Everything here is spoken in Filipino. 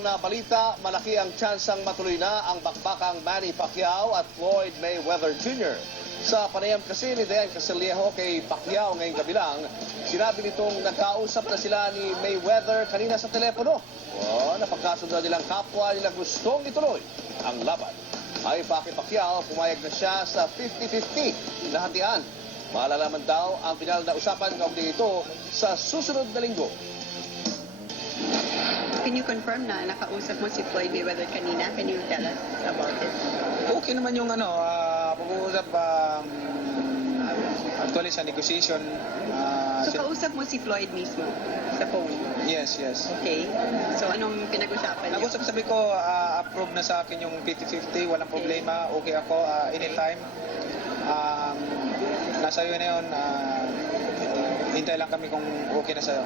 Na balita, malaki ang tsansang matuloy na ang bakbakang Manny Pacquiao at Floyd Mayweather Jr. Sa panayam kasi ni Dayan Casillejo kay Pacquiao ngayong gabi lang, sinabi nitong nagkausap na sila ni Mayweather kanina sa telepono. Napagkasunod nilang kapwa nila gustong ituloy ang laban. Ay pa kay Pacquiao, pumayag na siya sa 50-50 na hatian. Malalaman daw ang pinal na usapan kaugnay ito sa susunod na linggo. Can you confirm na nakausap mo si Floyd Mayweather kanina? Can you tell us about it? Okay naman yung pag-uusap actually sa negotiation. So kausap mo si Floyd mismo sa phone? Yes. Okay. So anong pinag-usapan niyo? Nag-usap, sabi ko, approve na sa akin yung 50-50, walang problema, okay ako, anytime. Nasa iyo na yun, hintay lang kami kung okay na sa'yo.